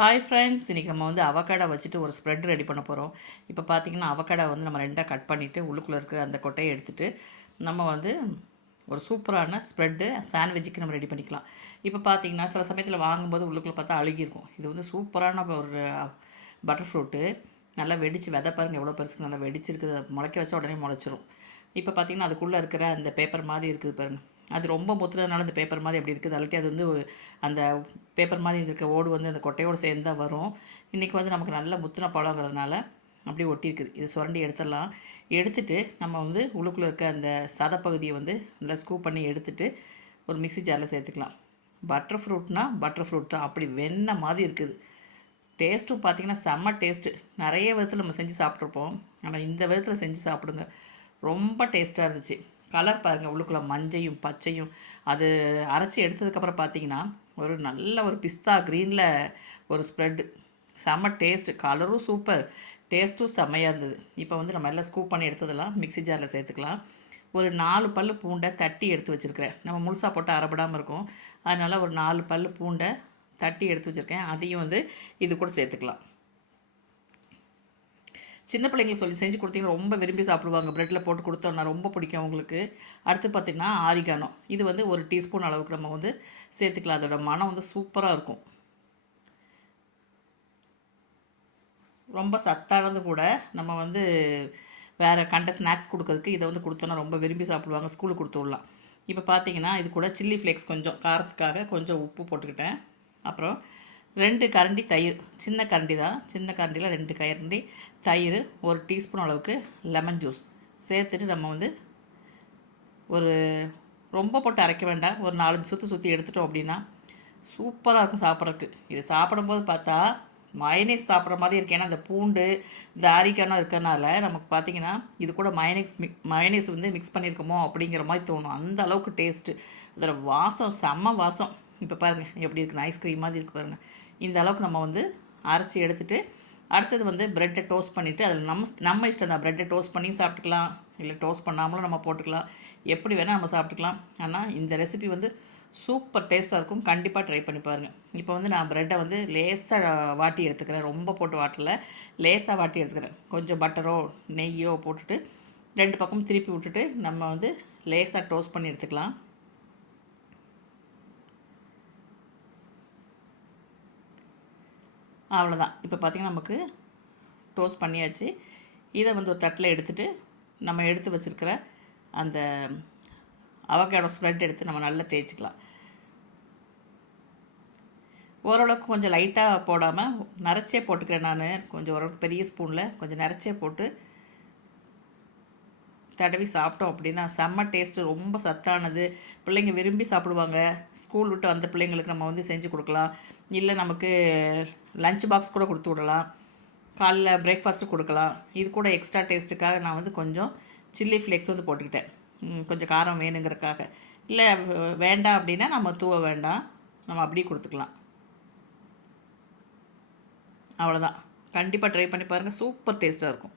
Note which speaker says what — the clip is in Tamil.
Speaker 1: ஹாய் ஃப்ரெண்ட்ஸ் இன்றைக்கி நம்ம வந்து அவக்காடை வச்சுட்டு ஒரு ஸ்ப்ரெட் ரெடி பண்ண போகிறோம் இப்போ பார்த்தீங்கன்னா அவக்காடை வந்து நம்ம ரெண்டாக கட் பண்ணிவிட்டு உள்ளுக்குள்ளே இருக்கிற அந்த கொட்டையை எடுத்துகிட்டு நம்ம வந்து ஒரு சூப்பரான ஸ்ப்ரெட்டு சாண்ட்விட்சுக்கு நம்ம ரெடி பண்ணிக்கலாம். இப்போ பார்த்தீங்கன்னா சில சமயத்தில் வாங்கும்போது உள்ளுக்குள்ளே பார்த்தா அழுகியிருக்கும். இது வந்து சூப்பரான ஒரு பட்டர் ஃப்ரூட்டு நல்லா வெடித்து விதை பாருங்கள் எவ்வளோ பெருசுக்கு நல்லா வெடிச்சிருக்குது. முளைக்க வச்சா உடனே முளைச்சிரும். இப்போ பார்த்தீங்கன்னா அதுக்குள்ளே இருக்கிற அந்த பேப்பர் மாதிரி இருக்குது பாருங்கள் அது ரொம்ப முத்துறதுனால அந்த பேப்பர் மாதிரி அப்படி இருக்குது. அல்லாட்டி அது வந்து அந்த பேப்பர் மாதிரி இருக்க ஓடு வந்து அந்த கொட்டையோடு சேர்ந்து தான் வரும். இன்றைக்கி வந்து நமக்கு நல்ல முத்துன பழங்கிறதுனால அப்படியே ஒட்டியிருக்குது. இது சுரண்டி எடுத்துடலாம். எடுத்துட்டு நம்ம வந்து உள்ளுக்குள்ளே இருக்க அந்த சதப்பகுதியை வந்து நல்லா ஸ்கூப் பண்ணி எடுத்துட்டு ஒரு மிக்ஸி ஜாரில் சேர்த்துக்கலாம். பட்டர் ஃப்ரூட்னா பட்டர் ஃப்ரூட் தான். அப்படி வெண்ணெய் மாதிரி இருக்குது. டேஸ்ட்டும் பார்த்தீங்கன்னா செம்ம டேஸ்ட்டு நிறைய விதத்தில் நம்ம செஞ்சு சாப்பிட்ருப்போம் ஆனால் இந்த விதத்தில் செஞ்சு சாப்பிடுங்க. ரொம்ப டேஸ்ட்டாக இருந்துச்சு. கலர் பாருங்கள் உள்ளுக்குள்ள மஞ்சையும் பச்சையும். அது அரைச்சி எடுத்ததுக்கப்புறம் பார்த்தீங்கன்னா ஒரு நல்ல ஒரு பிஸ்தா க்ரீனில் ஒரு ஸ்ப்ரெட்டு செம்ம டேஸ்ட்டு கலரும் சூப்பர் டேஸ்ட்டும் செம்மையாக இருந்தது. இப்போ வந்து நம்ம எல்லாம் ஸ்கூப் பண்ணி எடுத்ததெல்லாம் மிக்ஸி ஜாரில் சேர்த்துக்கலாம். ஒரு நாலு பல்லு பூண்டை தட்டி எடுத்து வச்சுருக்கிறேன். நம்ம முழுசாக போட்டு அரைபடாமல் இருக்கும். அதனால் ஒரு நாலு பல் பூண்டை தட்டி எடுத்து வச்சுருக்கேன். அதையும் வந்து இது கூட சேர்த்துக்கலாம். சின்ன பிள்ளைங்களுக்கு சொல்லி செஞ்சு கொடுத்தீங்கன்னா ரொம்ப விரும்பி சாப்பிடுவாங்க. ப்ரெட்டில் போட்டு கொடுத்தோம்னா ரொம்ப பிடிக்கும் அவங்களுக்கு. அடுத்து பார்த்திங்கன்னா ஆரிகானோ. இது வந்து ஒரு டீஸ்பூன் அளவுக்கு நம்ம வந்து சேர்த்துக்கலாம். அதோட மனம் வந்து சூப்பராக இருக்கும். ரொம்ப சத்தானது கூட நம்ம வந்து வேறு கண்ட ஸ்நாக்ஸ் கொடுக்கறதுக்கு இதை வந்து கொடுத்தோன்னா ரொம்ப விரும்பி சாப்பிடுவாங்க. ஸ்கூலுக்கு கொடுத்து விடலாம். இப்போ பார்த்தீங்கன்னா இது கூட சில்லி ஃப்ளேக்ஸ் கொஞ்சம் காரத்துக்காக கொஞ்சம் உப்பு போட்டுக்கிட்டேன். அப்புறம் ரெண்டு கரண்டி தயிர் சின்ன கரண்டி தான். சின்ன கரண்டியில் ரெண்டு கரண்டி தயிர் ஒரு டீஸ்பூன் அளவுக்கு லெமன் ஜூஸ் சேர்த்துட்டு நம்ம வந்து ஒரு ரொம்ப போட்டு அரைக்க வேண்டாம். ஒரு நாலஞ்சு சுற்றி சுற்றி எடுத்துட்டோம் அப்படின்னா சூப்பராக இருக்கும் சாப்பிட்றதுக்கு. இது சாப்பிடும்போது பார்த்தா மயனேஸ் சாப்பிட்ற மாதிரி இருக்கு. ஏன்னா அந்த பூண்டு இந்த ஆரிக்கானோ இருக்கிறனால நமக்கு பார்த்தீங்கன்னா இது கூட மயனேஸ் மிக் மயனேஸ் வந்து மிக்ஸ் பண்ணியிருக்கோமோ அப்படிங்கிற மாதிரி தோணும். அந்த அளவுக்கு டேஸ்ட்டு அதோடய வாசம் செம்ம வாசம். இப்போ பாருங்கள் எப்படி இருக்குன்னு ஐஸ்கிரீம் மாதிரி இருக்கு பாருங்கள் இந்த அளவுக்கு நம்ம வந்து அரைச்சி எடுத்துகிட்டு அடுத்தது வந்து ப்ரெட்டை டோஸ்ட் பண்ணிவிட்டு அதில் நம்ம நம்ம இஷ்டம் தான் ப்ரெட்டை டோஸ்ட் பண்ணி சாப்பிட்டுக்கலாம். இல்லை டோஸ்ட் பண்ணாமலும் நம்ம போட்டுக்கலாம். எப்படி வேணால் நம்ம சாப்பிட்டுக்கலாம். ஆனால் இந்த ரெசிபி வந்து சூப்பர் டேஸ்ட்டாக இருக்கும். கண்டிப்பாக ட்ரை பண்ணி பாருங்கள் இப்போ வந்து நான் ப்ரெட்டை வந்து லேசாக வாட்டி எடுத்துக்கிறேன். ரொம்ப போட்டு வாட்டல. லேசாக வாட்டி எடுத்துக்கிறேன். கொஞ்சம் பட்டரோ நெய்யோ போட்டுட்டு ரெண்டு பக்கம் திருப்பி விட்டுட்டு நம்ம வந்து லேசாக டோஸ்ட் பண்ணி எடுத்துக்கலாம். அவ்வளோதான் இப்போ பார்த்திங்கன்னா நமக்கு டோஸ்ட் பண்ணியாச்சு. இதை வந்து ஒரு தட்டில் எடுத்துகிட்டு நம்ம எடுத்து வச்சுருக்கிற அந்த அவகேடோ ஸ்ப்ரெட் எடுத்து நம்ம நல்லா தேய்ச்சிக்கலாம். ஓரளவுக்கு கொஞ்சம் லைட்டாக போடாமல் நரைச்சே போட்டுக்கிறேன் நான். கொஞ்சம் ஓரளவுக்கு பெரிய ஸ்பூனில் கொஞ்சம் நரைச்சே போட்டு தடவி சாப்பிட்டோம் அப்படின்னா செம்ம டேஸ்ட்டு ரொம்ப சத்தானது. பிள்ளைங்க விரும்பி சாப்பிடுவாங்க. ஸ்கூல் விட்டு வந்த பிள்ளைங்களுக்கு நம்ம வந்து செஞ்சு கொடுக்கலாம். இல்லை நமக்கு லஞ்ச் பாக்ஸ் கூட கொடுத்து விடலாம். காலைல பிரேக்ஃபாஸ்ட்டு கொடுக்கலாம். இது கூட எக்ஸ்ட்ரா டேஸ்ட்டுக்காக நான் வந்து கொஞ்சம் சில்லி ஃப்ளேக்ஸ் வந்து போட்டுக்கிட்டேன். கொஞ்சம் காரம் வேணுங்கிறதுக்காக. இல்லை வேண்டாம் அப்படின்னா நம்ம தூவ வேண்டாம். நம்ம அப்படியே கொடுத்துக்கலாம். அவ்வளோதான் கண்டிப்பாக ட்ரை பண்ணி பாருங்கள் சூப்பர் டேஸ்ட்டாக இருக்கும்.